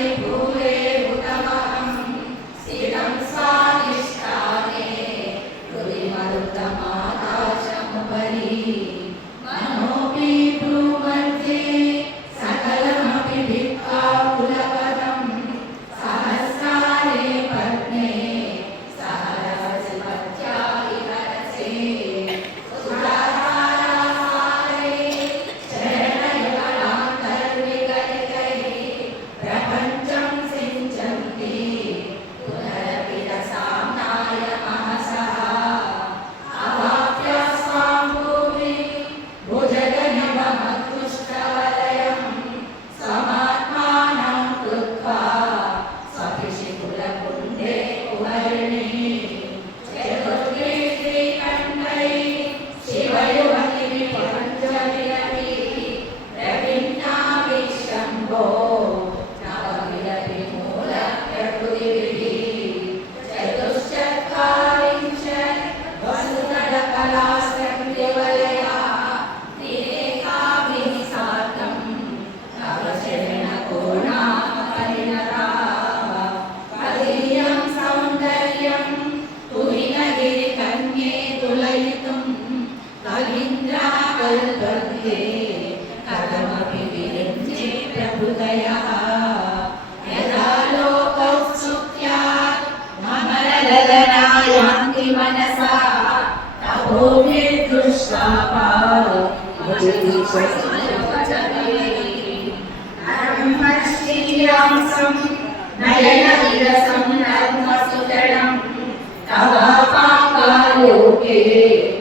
Hallelujah. ममललनायान्ति मनसा तपोभिर्दुष्टापात् नयनविरसं नर्मसुदरम् तवापाकालोके पतितमनुतावन्ति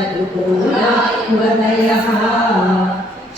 विगलितदुकूला युवतयः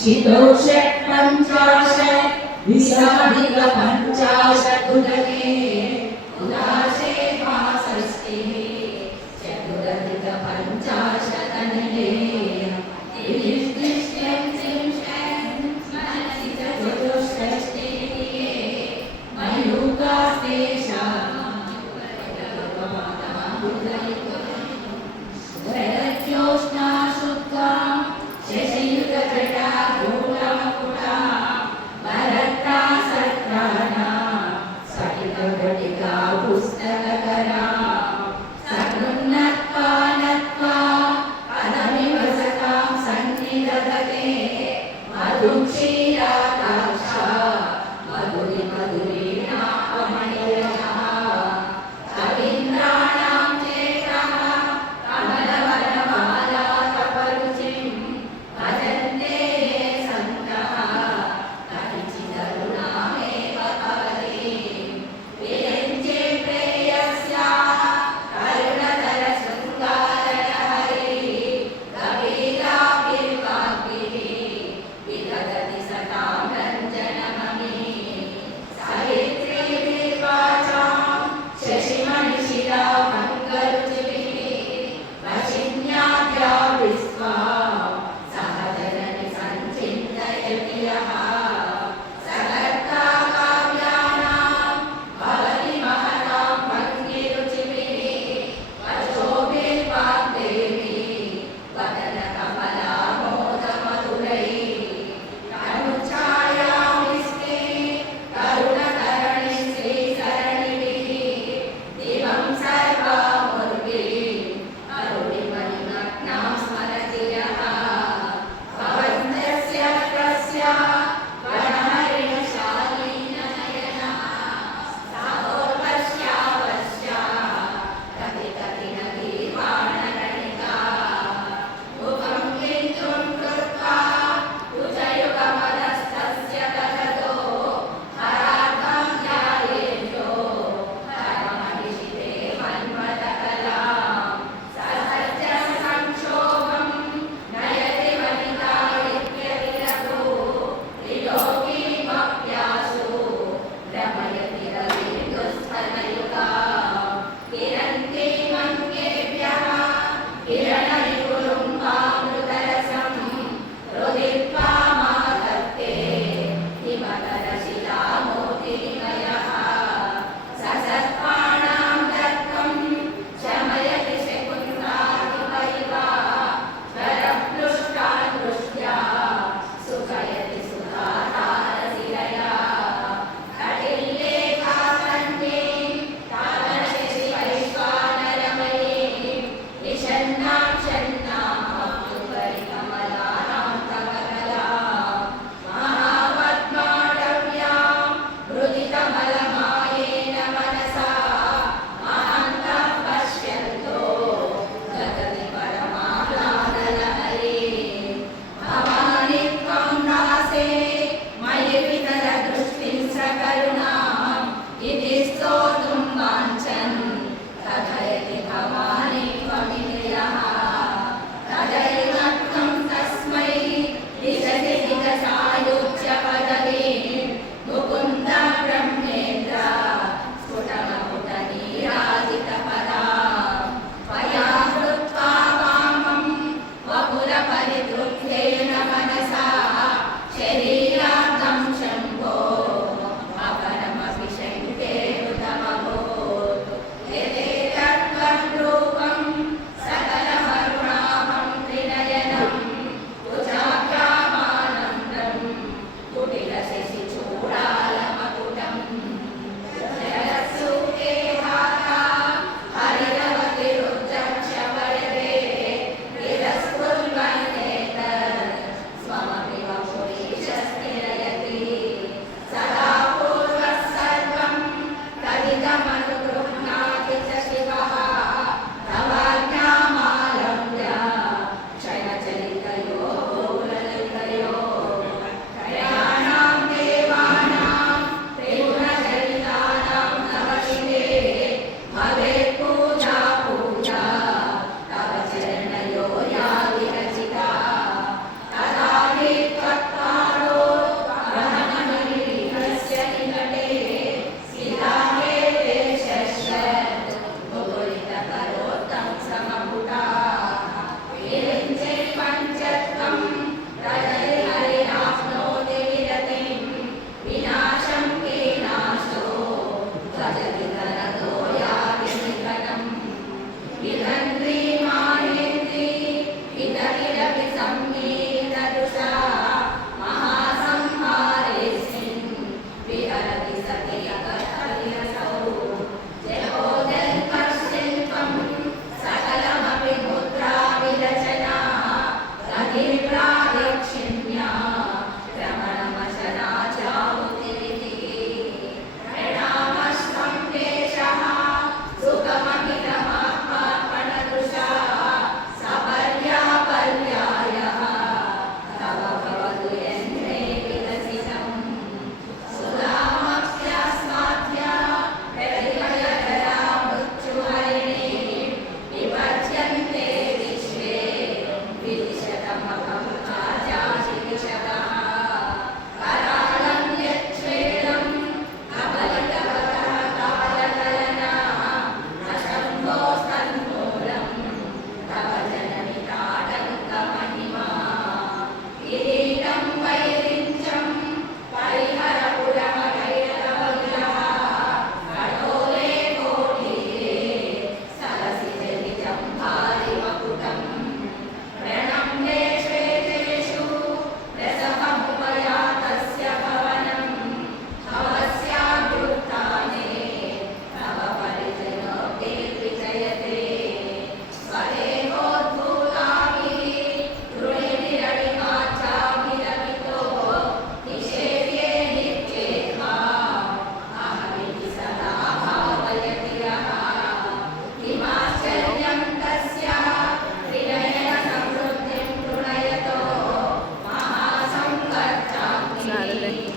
चितौ षट्पञ्चाशत् विशाधिकपञ्चाशदुदके దుఃఖపరి దుఃఖేన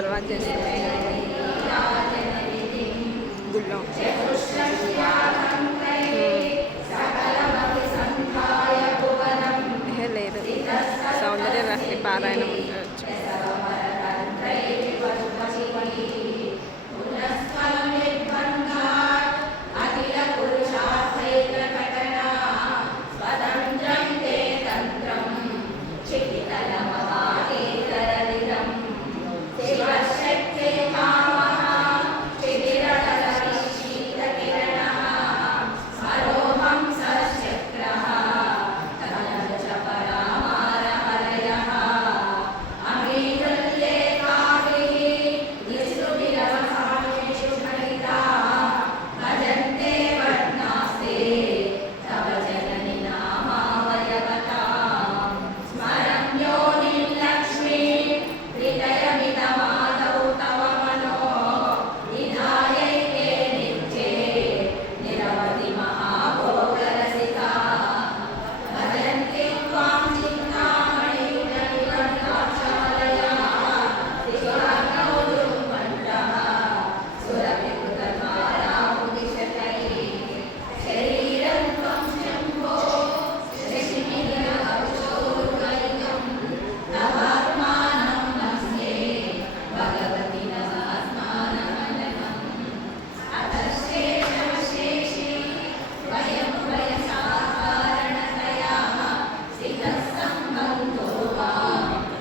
తర్వాత చేస్తాం గుళ్ళో. లేదు. సౌందర్య రహస్య పారాయణం